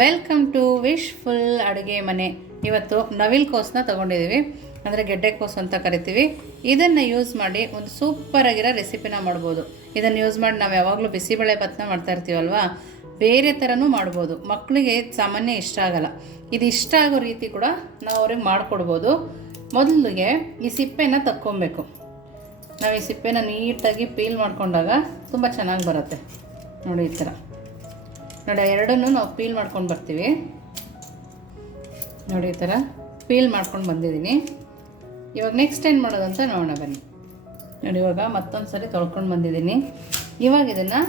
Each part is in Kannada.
ವೆಲ್ಕಮ್ ಟು ವಿಶ್ಫುಲ್ ಅಡುಗೆ ಮನೆ. ಇವತ್ತು ನವಿಲುಕೋಸನ್ನ ತೊಗೊಂಡಿದ್ದೀವಿ, ಅಂದರೆ ಗೆಡ್ಡೆಕೋಸು ಅಂತ ಕರಿತೀವಿ. ಇದನ್ನು ಯೂಸ್ ಮಾಡಿ ಒಂದು ಸೂಪರಾಗಿರೋ ರೆಸಿಪಿನ ಮಾಡ್ಬೋದು. ಇದನ್ನು ಯೂಸ್ ಮಾಡಿ ನಾವು ಯಾವಾಗಲೂ ಬಿಸಿಬೇಳೆ ಭಾತ್ನ ಮಾಡ್ತಾ ಇರ್ತೀವಲ್ವ, ಬೇರೆ ಥರನೂ ಮಾಡ್ಬೋದು. ಮಕ್ಕಳಿಗೆ ಸಾಮಾನ್ಯ ಇಷ್ಟ ಆಗಲ್ಲ, ಇದು ಇಷ್ಟ ಆಗೋ ರೀತಿ ಕೂಡ ನಾವು ಅವ್ರಿಗೆ ಮಾಡಿಕೊಡ್ಬೋದು. ಮೊದಲಿಗೆ ಈ ಸಿಪ್ಪೆನ ತಕ್ಕೊಬೇಕು. ನಾವು ಈ ಸಿಪ್ಪೆನ ನೀಟಾಗಿ ಪೀಲ್ ಮಾಡ್ಕೊಂಡಾಗ ತುಂಬ ಚೆನ್ನಾಗಿ ಬರುತ್ತೆ. ನೋಡಿ ಈ ಥರ ನೋಡಿ, ಎರಡನ್ನೂ ನಾವು ಪೀಲ್ ಮಾಡ್ಕೊಂಡು ಬರ್ತೀವಿ. ನೋಡಿ ಈ ಥರ ಪೀಲ್ ಮಾಡ್ಕೊಂಡು ಬಂದಿದ್ದೀನಿ. ಇವಾಗ ನೆಕ್ಸ್ಟ್ ಏನು ಮಾಡೋದಂತ ನೋಡೋಣ ಬನ್ನಿ. ನೋಡಿ ಇವಾಗ ಮತ್ತೊಂದು ಸರಿ ತೊಳ್ಕೊಂಡು ಬಂದಿದ್ದೀನಿ. ಇವಾಗ ಇದನ್ನು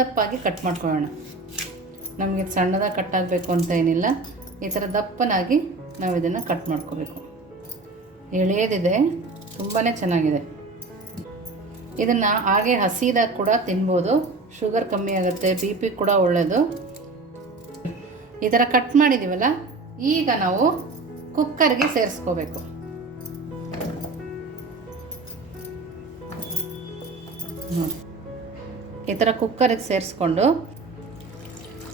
ದಪ್ಪಾಗಿ ಕಟ್ ಮಾಡ್ಕೊಳ್ಳೋಣ. ನಮಗೆ ಸಣ್ಣದಾಗಿ ಕಟ್ ಆಗಬೇಕು ಅಂತ ಏನಿಲ್ಲ, ಈ ಥರ ದಪ್ಪನಾಗಿ ನಾವು ಇದನ್ನು ಕಟ್ ಮಾಡ್ಕೋಬೇಕು. ಎಳೆಯದಿದೆ, ತುಂಬಾ ಚೆನ್ನಾಗಿದೆ. ಇದನ್ನು ಹಾಗೆ ಹಸಿದಾಗ ಕೂಡ ತಿನ್ಬೋದು, ಶುಗರ್ ಕಮ್ಮಿ ಆಗುತ್ತೆ, ಬಿ ಪಿ ಕೂಡ ಒಳ್ಳೆಯದು. ಈ ಥರ ಕಟ್ ಮಾಡಿದ್ದೀವಲ್ಲ, ಈಗ ನಾವು ಕುಕ್ಕರ್ಗೆ ಸೇರಿಸ್ಕೋಬೇಕು. ಈ ಥರ ಕುಕ್ಕರಿಗೆ ಸೇರಿಸ್ಕೊಂಡು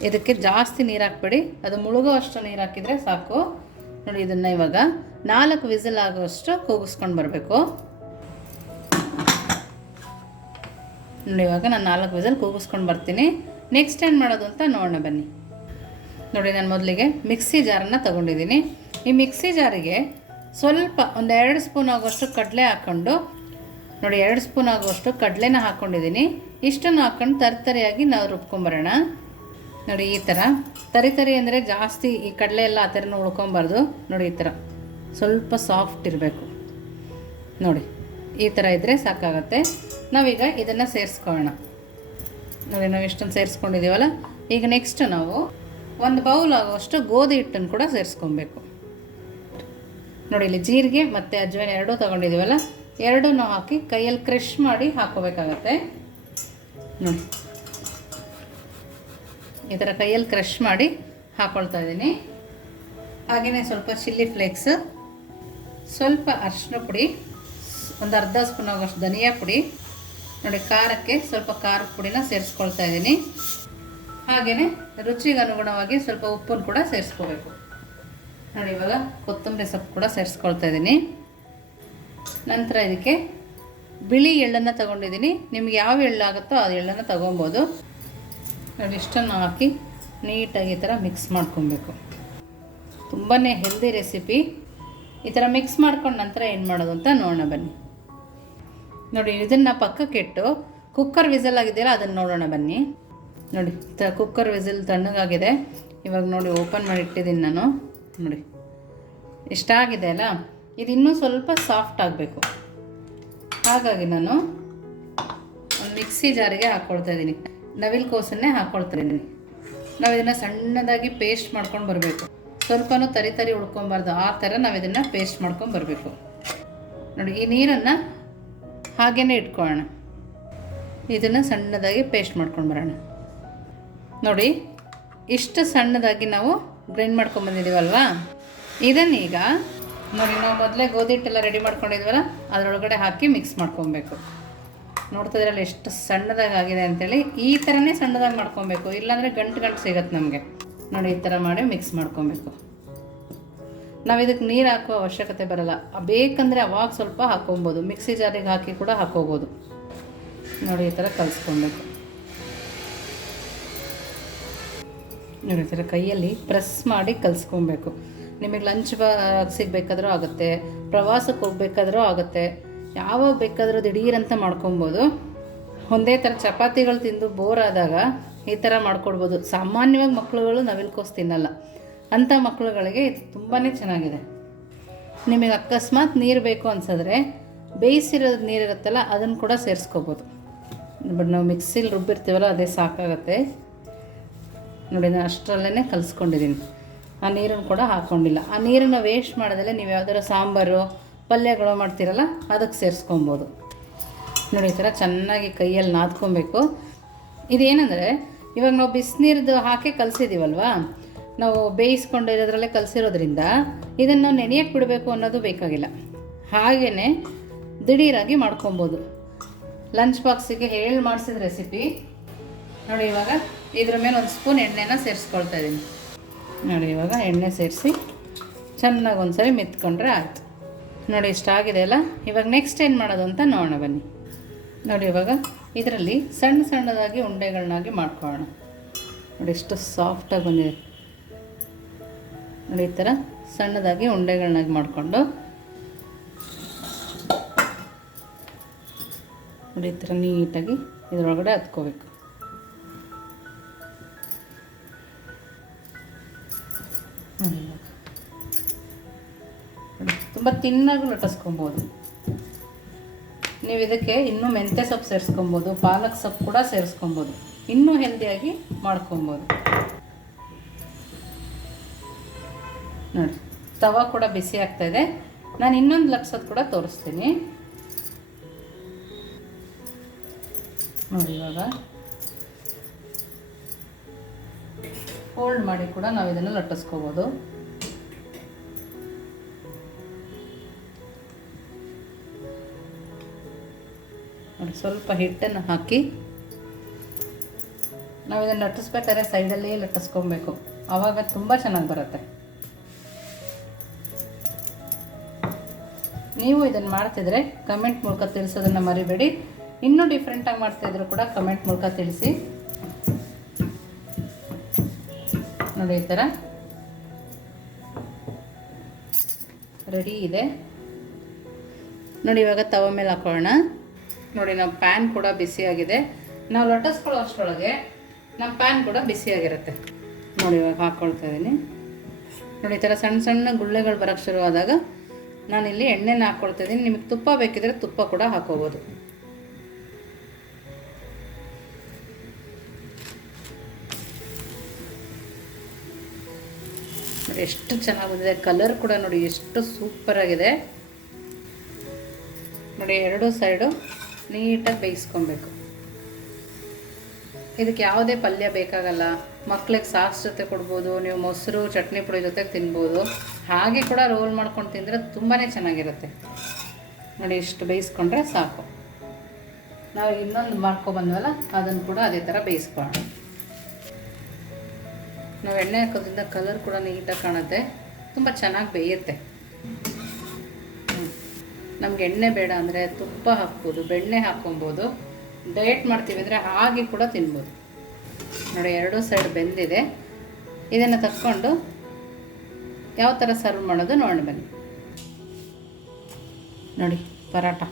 ಇದಕ್ಕೆ ಜಾಸ್ತಿ ನೀರು ಹಾಕ್ಬೇಡಿ, ಅದು ಮುಳುಗೋ ಅಷ್ಟು ನೀರು ಹಾಕಿದರೆ ಸಾಕು. ನೋಡಿ ಇದನ್ನು ಇವಾಗ 4 ವಿಸಿಲ್ ಆಗೋಷ್ಟು ಕೂಗಿಸ್ಕೊಂಡು ಬರಬೇಕು. ನೋಡಿ ಇವಾಗ ನಾನು 4 ವಿಸಿಲ್ ಕೂಗಿಸ್ಕೊಂಡು ಬರ್ತೀನಿ. ನೆಕ್ಸ್ಟ್ ಏನು ಮಾಡೋದು ಅಂತ ನೋಡೋಣ ಬನ್ನಿ. ನೋಡಿ ನಾನು ಮೊದಲಿಗೆ ಮಿಕ್ಸಿ ಜಾರನ್ನು ತೊಗೊಂಡಿದ್ದೀನಿ. ಈ ಮಿಕ್ಸಿ ಜಾರಿಗೆ ಸ್ವಲ್ಪ ಒಂದು 2 ಸ್ಪೂನ್ ಆಗೋಷ್ಟು ಕಡಲೆ ಹಾಕ್ಕೊಂಡು, ನೋಡಿ 2 ಸ್ಪೂನ್ ಆಗೋಷ್ಟು ಕಡಲೆನ ಹಾಕ್ಕೊಂಡಿದ್ದೀನಿ. ಇಷ್ಟನ್ನು ಹಾಕ್ಕೊಂಡು ತರಿಯಾಗಿ ನಾವು ರುಬ್ಕೊಂಬರೋಣ. ನೋಡಿ ಈ ಥರ ತರಿ ಅಂದರೆ ಜಾಸ್ತಿ ಈ ಕಡಲೆ ಎಲ್ಲ ಆ ಥರನೂ ಉಳ್ಕೊಬಾರ್ದು. ನೋಡಿ ಈ ಥರ ಸ್ವಲ್ಪ ಸಾಫ್ಟ್ ಇರಬೇಕು. ನೋಡಿ ಈ ಥರ ಇದ್ದರೆ ಸಾಕಾಗತ್ತೆ. ನಾವೀಗ ಇದನ್ನು ಸೇರಿಸ್ಕೊಳ್ಳೋಣ. ನೋಡಿ ನಾವು ಎಷ್ಟೊಂದು ಸೇರಿಸ್ಕೊಂಡಿದ್ದೀವಲ್ಲ, ಈಗ ನೆಕ್ಸ್ಟ್ ನಾವು 1 ಬೌಲ್ ಆಗೋಷ್ಟು ಗೋಧಿ ಹಿಟ್ಟನ್ನು ಕೂಡ ಸೇರಿಸ್ಕೊಬೇಕು. ನೋಡಿ ಇಲ್ಲಿ ಜೀರಿಗೆ ಮತ್ತು ಅಜ್ವಾಯಿನ ಎರಡೂ ತೊಗೊಂಡಿದ್ದೀವಲ್ಲ, ಎರಡನ್ನೂ ಹಾಕಿ ಕೈಯಲ್ಲಿ ಕ್ರಷ್ ಮಾಡಿ ಹಾಕ್ಕೋಬೇಕಾಗತ್ತೆ. ನೋಡಿ ಈ ಥರ ಕೈಯಲ್ಲಿ ಕ್ರಷ್ ಮಾಡಿ ಹಾಕ್ಕೊಳ್ತಾ ಇದ್ದೀನಿ. ಹಾಗೆಯೇ ಸ್ವಲ್ಪ ಚಿಲ್ಲಿ ಫ್ಲೇಕ್ಸ್, ಸ್ವಲ್ಪ ಅರಿಶಿನ ಪುಡಿ, ಒಂದು ಅರ್ಧ ಸ್ಪೂನ್ ಆಗೋಷ್ಟು ಧನಿಯಾ ಪುಡಿ. ನೋಡಿ ಖಾರಕ್ಕೆ ಸ್ವಲ್ಪ ಖಾರದ ಪುಡಿನ ಸೇರಿಸ್ಕೊಳ್ತಾ ಇದ್ದೀನಿ. ಹಾಗೆಯೇ ರುಚಿಗೆ ಅನುಗುಣವಾಗಿ ಸ್ವಲ್ಪ ಉಪ್ಪನ್ನು ಕೂಡ ಸೇರಿಸ್ಕೋಬೇಕು. ನೋಡಿ ಇವಾಗ ಕೊತ್ತಂಬರಿ ಸೊಪ್ಪು ಕೂಡ ಸೇರಿಸ್ಕೊಳ್ತಾ ಇದ್ದೀನಿ. ನಂತರ ಇದಕ್ಕೆ ಬಿಳಿ ಎಳ್ಳನ್ನು ತೊಗೊಂಡಿದ್ದೀನಿ. ನಿಮ್ಗೆ ಯಾವ ಎಳ್ಳಾಗುತ್ತೋ ಆ ಎಳ್ಳನ್ನು ತೊಗೊಬೋದು. ನೋಡಿ ಇಷ್ಟನ್ನು ಹಾಕಿ ನೀಟಾಗಿ ಈ ಥರ ಮಿಕ್ಸ್ ಮಾಡ್ಕೊಬೇಕು. ತುಂಬಾ ಹೆಲ್ದಿ ರೆಸಿಪಿ. ಈ ಥರ ಮಿಕ್ಸ್ ಮಾಡ್ಕೊಂಡು ನಂತರ ಏನು ಮಾಡೋದು ಅಂತ ನೋಡೋಣ ಬನ್ನಿ. ನೋಡಿ ಇದನ್ನು ಪಕ್ಕಕ್ಕಿಟ್ಟು ಕುಕ್ಕರ್ ವಿಸಲ್ ಆಗಿದೆಯಲ್ಲ, ಅದನ್ನು ನೋಡೋಣ ಬನ್ನಿ. ನೋಡಿ ಕುಕ್ಕರ್ ವಿಸಿಲ್ ತಣ್ಣಗಾಗಿದೆ. ಇವಾಗ ನೋಡಿ ಓಪನ್ ಮಾಡಿ ಇಟ್ಟಿದ್ದೀನಿ ನಾನು. ನೋಡಿ ಇಷ್ಟಾಗಿದೆ ಅಲ್ಲ, ಇದು ಇನ್ನೂ ಸ್ವಲ್ಪ ಸಾಫ್ಟ್ ಆಗಬೇಕು. ಹಾಗಾಗಿ ನಾನು ಒಂದು ಮಿಕ್ಸಿ ಜಾರಿಗೆ ಹಾಕ್ಕೊಳ್ತಾ ಇದ್ದೀನಿ. ನವಿಲುಕೋಸನ್ನೇ ಹಾಕ್ಕೊಳ್ತಾ ಇದ್ದೀನಿ. ನಾವು ಇದನ್ನು ಸಣ್ಣದಾಗಿ ಪೇಸ್ಟ್ ಮಾಡ್ಕೊಂಡು ಬರಬೇಕು. ಸ್ವಲ್ಪನೂ ತರಿ ಉಳ್ಕೊಬಾರ್ದು, ಆ ಥರ ನಾವು ಇದನ್ನು ಪೇಸ್ಟ್ ಮಾಡ್ಕೊಂಡು ಬರಬೇಕು. ನೋಡಿ ಈ ನೀರನ್ನು ಹಾಗೇ ಇಟ್ಕೊಳ್ಳೋಣ. ಇದನ್ನು ಸಣ್ಣದಾಗಿ ಪೇಸ್ಟ್ ಮಾಡ್ಕೊಂಡು ಬರೋಣ. ನೋಡಿ ಇಷ್ಟು ಸಣ್ಣದಾಗಿ ನಾವು ಗ್ರೈಂಡ್ ಮಾಡ್ಕೊಂಡು ಬಂದಿದ್ದೀವಲ್ವಾ, ಇದನ್ನೀಗ ನೋಡಿ ನಾವು ಮೊದಲೇ ಗೋಧಿ ಹಿಟ್ಟೆಲ್ಲ ರೆಡಿ ಮಾಡ್ಕೊಂಡಿದ್ವಲ್ಲ, ಅದರೊಳಗಡೆ ಹಾಕಿ ಮಿಕ್ಸ್ ಮಾಡ್ಕೊಬೇಕು. ನೋಡ್ತಿದ್ರಲ್ಲ ಎಷ್ಟು ಸಣ್ಣದಾಗಿ ಆಗಿದೆ ಅಂತೇಳಿ. ಈ ಥರನೇ ಸಣ್ಣದಾಗಿ ಮಾಡ್ಕೊಬೇಕು, ಇಲ್ಲಾಂದರೆ ಗಂಟು ಸಿಗತ್ತೆ ನಮಗೆ. ನೋಡಿ ಈ ಥರ ಮಾಡಿ ಮಿಕ್ಸ್ ಮಾಡ್ಕೊಬೇಕು. ನಾವು ಇದಕ್ಕೆ ನೀರು ಹಾಕೋ ಅವಶ್ಯಕತೆ ಬರಲ್ಲ, ಬೇಕಂದರೆ ಅವಾಗ ಸ್ವಲ್ಪ ಹಾಕ್ಕೊಬೋದು. ಮಿಕ್ಸಿ ಜಾರಿಗೆ ಹಾಕಿ ಕೂಡ ಹಾಕ್ಕೋಬೋದು. ನೋಡಿ ಈ ಥರ ಕಲಿಸ್ಕೊಬೇಕು. ನೋಡಿ ಈ ಥರ ಕೈಯಲ್ಲಿ ಪ್ರೆಸ್ ಮಾಡಿ ಕಲಿಸ್ಕೊಬೇಕು. ನಿಮಗೆ ಲಂಚ್ ಸಿಗಬೇಕಾದ್ರೂ ಆಗುತ್ತೆ, ಪ್ರವಾಸಕ್ಕೆ ಹೋಗ್ಬೇಕಾದ್ರೂ ಆಗುತ್ತೆ, ಯಾವಾಗ ಬೇಕಾದರೂ ದಿಢೀರಂತ ಮಾಡ್ಕೊಬೋದು. ಒಂದೇ ಥರ ಚಪಾತಿಗಳು ತಿಂದು ಬೋರ್ ಆದಾಗ ಈ ಥರ ಮಾಡ್ಕೊಡ್ಬೋದು. ಸಾಮಾನ್ಯವಾಗಿ ಮಕ್ಕಳುಗಳು ನವಿಲುಕೋಸು ತಿನ್ನಲ್ಲ, ಅಂಥ ಮಕ್ಕಳುಗಳಿಗೆ ಇದು ತುಂಬಾ ಚೆನ್ನಾಗಿದೆ. ನಿಮಗೆ ಅಕಸ್ಮಾತ್ ನೀರು ಬೇಕು ಅನ್ಸಿದ್ರೆ ಬೇಯಿಸಿರೋದು ನೀರಿರುತ್ತಲ್ಲ, ಅದನ್ನು ಕೂಡ ಸೇರಿಸ್ಕೋಬೋದು. ಬಟ್ ನಾವು ಮಿಕ್ಸಿಲಿ ರುಬ್ಬಿರ್ತೀವಲ್ಲ, ಅದೇ ಸಾಕಾಗತ್ತೆ. ನೋಡಿ ನಾನು ಅಷ್ಟರಲ್ಲೇ ಕಲಿಸ್ಕೊಂಡಿದ್ದೀನಿ. ಆ ನೀರನ್ನು ಕೂಡ ಹಾಕ್ಕೊಂಡಿಲ್ಲ. ಆ ನೀರನ್ನು ವೇಸ್ಟ್ ಮಾಡೋದಲ್ಲೇ ನೀವು ಯಾವ್ದಾದ್ರು ಸಾಂಬಾರು ಪಲ್ಯಗಳು ಮಾಡ್ತೀರಲ್ಲ, ಅದಕ್ಕೆ ಸೇರಿಸ್ಕೊಬೋದು. ನೋಡಿ ಈ ಥರ ಚೆನ್ನಾಗಿ ಕೈಯಲ್ಲಿ ನಾದ್ಕೊಬೇಕು. ಇದೇನೆಂದರೆ ಇವಾಗ ನಾವು ಬಿಸಿನೀರ್ದು ಹಾಕಿ ಕಲಸಿದ್ದೀವಲ್ವ, ನಾವು ಬೇಯಿಸ್ಕೊಂಡಿರೋದ್ರಲ್ಲೇ ಕಲಸಿರೋದ್ರಿಂದ ಇದನ್ನು ನಾವು ನೆನೆಯಕ್ಕೆ ಬಿಡಬೇಕು ಅನ್ನೋದು ಬೇಕಾಗಿಲ್ಲ. ಹಾಗೆಯೇ ದಿಢೀರಾಗಿ ಮಾಡ್ಕೊಬೋದು. ಲಂಚ್ ಬಾಕ್ಸಿಗೆ ಹೇಳಿ ಮಾಡಿಸಿದ ರೆಸಿಪಿ. ನೋಡಿ ಇವಾಗ ಇದ್ರ ಮೇಲೆ ಒಂದು ಸ್ಪೂನ್ ಎಣ್ಣೆನ ಸೇರಿಸ್ಕೊಳ್ತಾ ಇದ್ದೀನಿ. ನೋಡಿ ಇವಾಗ ಎಣ್ಣೆ ಸೇರಿಸಿ ಚೆನ್ನಾಗಿ ಒಂದ್ಸರಿ ಮೆತ್ಕೊಂಡ್ರೆ ಆಯಿತು. ನೋಡಿ ಇಷ್ಟಾಗಿದೆ ಅಲ್ಲ. ಇವಾಗ ನೆಕ್ಸ್ಟ್ ಏನು ಮಾಡೋದು ಅಂತ ನೋಡೋಣ ಬನ್ನಿ. ನೋಡಿ ಇವಾಗ ಇದರಲ್ಲಿ ಸಣ್ಣ ಸಣ್ಣದಾಗಿ ಉಂಡೆಗಳನ್ನಾಗಿ ಮಾಡ್ಕೊಳ್ಳೋಣ. ನೋಡಿ ಎಷ್ಟು ಸಾಫ್ಟಾಗಿ ಬಂದಿದೆ. ನೋಡಿ ಈ ಥರ ಸಣ್ಣದಾಗಿ ಉಂಡೆಗಳನ್ನಾಗಿ ಮಾಡಿಕೊಂಡು ನೋಡಿ ಈ ಥರ ನೀಟಾಗಿ ಇದರೊಳಗಡೆ ಹತ್ಕೋಬೇಕು. ತುಂಬ ತಿನ್ನಾಗೂ ಲಟ್ಟಿಸ್ಕೊಬೋದು. ನೀವು ಇದಕ್ಕೆ ಇನ್ನೂ ಮೆಂತ್ಯ ಸೊಪ್ಪು ಸೇರಿಸ್ಕೊಬೋದು, ಪಾಲಕ್ ಸೊಪ್ಪು ಕೂಡ ಸೇರಿಸ್ಕೊಬೋದು, ಇನ್ನೂ ಹೆಲ್ದಿಯಾಗಿ ಮಾಡ್ಕೊಬೋದು. ನೋಡಿ ತವಾ ಕೂಡ ಬಿಸಿ ಆಗ್ತಾಯಿದೆ. ನಾನು ಇನ್ನೊಂದು ಲಟ್ಸೋದು ಕೂಡ ತೋರಿಸ್ತೀನಿ. ನೋಡಿ ಇವಾಗ ಫೋಲ್ಡ್ ಮಾಡಿ ಕೂಡ ನಾವು ಇದನ್ನು ಲಟ್ಟಿಸ್ಕೋಬೋದು. ನೋಡಿ ಸ್ವಲ್ಪ ಹಿಟ್ಟನ್ನು ಹಾಕಿ ನಾವು ಇದನ್ನು ಲಟ್ಟಿಸ್ಬೇಕಾದ್ರೆ ಸೈಡಲ್ಲಿ ಲಟ್ಟಿಸ್ಕೊಬೇಕು. ಆವಾಗ ತುಂಬ ಚೆನ್ನಾಗಿ ಬರುತ್ತೆ. ನೀವು ಇದನ್ನು ಮಾಡ್ತಿದ್ರೆ ಕಮೆಂಟ್ ಮೂಲಕ ತಿಳಿಸೋದನ್ನು ಮರಿಬೇಡಿ. ಇನ್ನೂ ಡಿಫ್ರೆಂಟಾಗಿ ಮಾಡ್ತಾಯಿದ್ರು ಕೂಡ ಕಮೆಂಟ್ ಮೂಲಕ ತಿಳಿಸಿ. ನೋಡಿ ಈ ಥರ ರೆಡಿ ಇದೆ. ನೋಡಿ ಇವಾಗ ತವ ಮೇಲೆ ಹಾಕೊಳ್ಳೋಣ. ನೋಡಿ ನಮ್ಮ ಪ್ಯಾನ್ ಕೂಡ ಬಿಸಿಯಾಗಿದೆ. ನಾವು ಲಟ್ಟಿಸ್ಕೊಳ್ಳೋ ಅಷ್ಟರೊಳಗೆ ನಮ್ಮ ಪ್ಯಾನ್ ಕೂಡ ಬಿಸಿಯಾಗಿರುತ್ತೆ. ನೋಡಿ ಇವಾಗ ಹಾಕ್ಕೊಳ್ತಾ ಇದ್ದೀನಿ. ನೋಡಿ ಈ ಥರ ಸಣ್ಣ ಸಣ್ಣ ಗುಳ್ಳೆಗಳು ಬರೋಕ್ಕೆ ಶುರುವಾದಾಗ ನಾನಿಲ್ಲಿ ಎಣ್ಣೆನ ಹಾಕ್ಕೊಳ್ತಾ ಇದ್ದೀನಿ. ನಿಮಗೆ ತುಪ್ಪ ಬೇಕಿದ್ರೆ ತುಪ್ಪ ಕೂಡ ಹಾಕೋಬೋದು. ನೋಡಿ ಎಷ್ಟು ಚೆನ್ನಾಗಿ ಬಂದಿದೆ. ಕಲರ್ ಕೂಡ ನೋಡಿ ಎಷ್ಟು ಸೂಪರಾಗಿದೆ. ನೋಡಿ ಎರಡೂ ಸೈಡು ನೀಟಾಗಿ ಬೇಯಿಸ್ಕೊಬೇಕು. ಇದಕ್ಕೆ ಯಾವುದೇ ಪಲ್ಯ ಬೇಕಾಗಲ್ಲ. ಮಕ್ಳಿಗೆ ಸಾಸ್ ಜೊತೆ ಕೊಡ್ಬೋದು, ನೀವು ಮೊಸರು ಚಟ್ನಿ ಪುಡಿ ಜೊತೆಗೆ ತಿನ್ಬೋದು. ಹಾಗೆ ಕೂಡ ರೋಲ್ ಮಾಡ್ಕೊಂಡು ತಿಂದರೆ ತುಂಬಾ ಚೆನ್ನಾಗಿರುತ್ತೆ. ನೋಡಿ ಇಷ್ಟು ಬೇಯಿಸ್ಕೊಂಡ್ರೆ ಸಾಕು. ನಾವು ಇನ್ನೊಂದು ಮಾಡ್ಕೊಬಂದ್ವಲ್ಲ ಅದನ್ನು ಕೂಡ ಅದೇ ಥರ ಬೇಯಿಸ್ಕೊಳ್ಳೋಣ. ನಾವು ಎಣ್ಣೆ ಹಾಕೋದ್ರಿಂದ ಕಲರ್ ಕೂಡ ನೀಟಾಗಿ ಕಾಣುತ್ತೆ, ತುಂಬ ಚೆನ್ನಾಗಿ ಬೇಯುತ್ತೆ. ನಮ್ಗೆ ಎಣ್ಣೆ ಬೇಡ ಅಂದರೆ ತುಪ್ಪ ಹಾಕ್ಬೋದು, ಬೆಣ್ಣೆ ಹಾಕ್ಕೊಬೋದು. ಡಯಟ್ ಮಾಡ್ತೀವಿ ಅಂದರೆ ಹಾಗೆ ಕೂಡ ತಿನ್ಬೋದು. ನೋಡಿ ಎರಡೂ ಸೈಡ್ ಬೆಂದಿದೆ. ಇದನ್ನು ತಕ್ಕೊಂಡು ಯಾವ ಥರ ಸರ್ವ್ ಮಾಡೋದು ನೋಡಿ ಬನ್ನಿ. ನೋಡಿ ಪರಾಟ,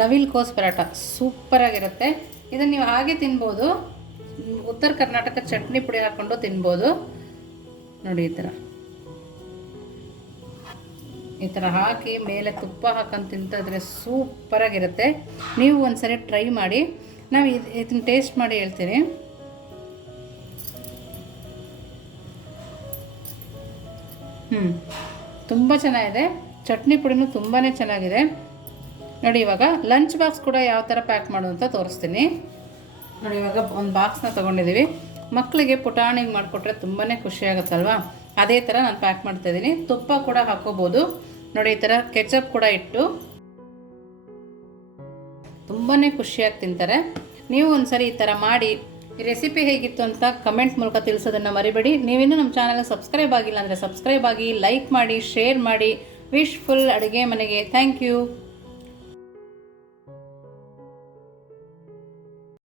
ನವಿಲು ಕೋಸು ಪರಾಟ ಸೂಪರಾಗಿರುತ್ತೆ. ಇದನ್ನು ನೀವು ಹಾಗೆ ತಿನ್ಬೋದು, ಉತ್ತರ ಕರ್ನಾಟಕ ಚಟ್ನಿ ಪುಡಿ ಹಾಕ್ಕೊಂಡು ತಿನ್ಬೋದು. ನೋಡಿ ಈ ಥರ ಹಾಕಿ ಮೇಲೆ ತುಪ್ಪ ಹಾಕೊಂಡು ತಿಂತಿದ್ರೆ ಸೂಪರಾಗಿರುತ್ತೆ. ನೀವು ಒಂದ್ಸರಿ ಟ್ರೈ ಮಾಡಿ. ನಾವು ಇದನ್ನು ಟೇಸ್ಟ್ ಮಾಡಿ ಹೇಳ್ತೀನಿ. ತುಂಬ ಚೆನ್ನಾಗಿದೆ. ಚಟ್ನಿ ಪುಡಿನೂ ತುಂಬಾ ಚೆನ್ನಾಗಿದೆ. ನೋಡಿ ಇವಾಗ ಲಂಚ್ ಬಾಕ್ಸ್ ಕೂಡ ಯಾವ ಥರ ಪ್ಯಾಕ್ ಮಾಡೋದು ಅಂತ ತೋರಿಸ್ತೀನಿ. ನೋಡಿ ಇವಾಗ ಒಂದು ಬಾಕ್ಸ್ನ ತೊಗೊಂಡಿದ್ದೀವಿ. ಮಕ್ಕಳಿಗೆ ಪುಟಾಣಿಗೆ ಮಾಡಿಕೊಟ್ರೆ ತುಂಬಾ ಖುಷಿಯಾಗುತ್ತಲ್ವ. ಅದೇ ಥರ ನಾನು ಪ್ಯಾಕ್ ಮಾಡ್ತಾಯಿದ್ದೀನಿ. ತುಪ್ಪ ಕೂಡ ಹಾಕೋಬೋದು. ನೋಡಿ ಈ ಥರ ಕೆಚಪ್ ಕೂಡ ಇಟ್ಟು ತುಂಬಾ ಖುಷಿಯಾಗಿ ತಿಂತಾರೆ. ನೀವು ಒಂದ್ಸರಿ ಈ ಥರ ಮಾಡಿ. ಈ ರೆಸಿಪಿ ಹೇಗಿತ್ತು ಅಂತ ಕಮೆಂಟ್ ಮೂಲಕ ತಿಳಿಸೋದನ್ನು ಮರಿಬೇಡಿ. ನೀವಿನ್ನೂ ನಮ್ಮ ಚಾನಲ್ಗೆ ಸಬ್ಸ್ಕ್ರೈಬ್ ಆಗಿಲ್ಲ ಅಂದರೆ ಸಬ್ಸ್ಕ್ರೈಬ್ ಆಗಿ, ಲೈಕ್ ಮಾಡಿ, ಶೇರ್ ಮಾಡಿ. ವಿಶ್ ಫುಲ್ ಅಡುಗೆ ಮನೆಗೆ ಥ್ಯಾಂಕ್ ಯು.